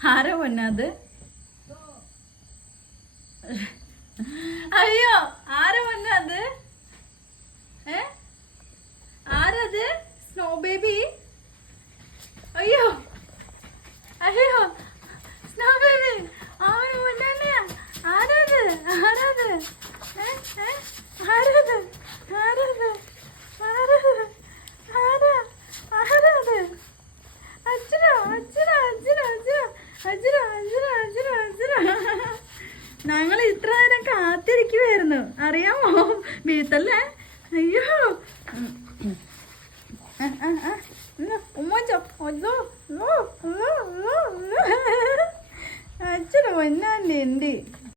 ആരാ പൊന്നത് അയ്യോ ആരാ പൊന്നത് ഏ? ആരത്? സ്നോ ബേബി അയ്യോ അയ്യോ. ഞങ്ങൾ ഇത്ര നേരം കാത്തിരിക്കുവായിരുന്നു. അറിയാമോ? വീട്ടല്ലേ അയ്യോ. ഉമ്മച്ചോ? ഒന്നോ ഒന്നോ ഒന്നോ അച്ഛനോ എന്നാ എന്റെ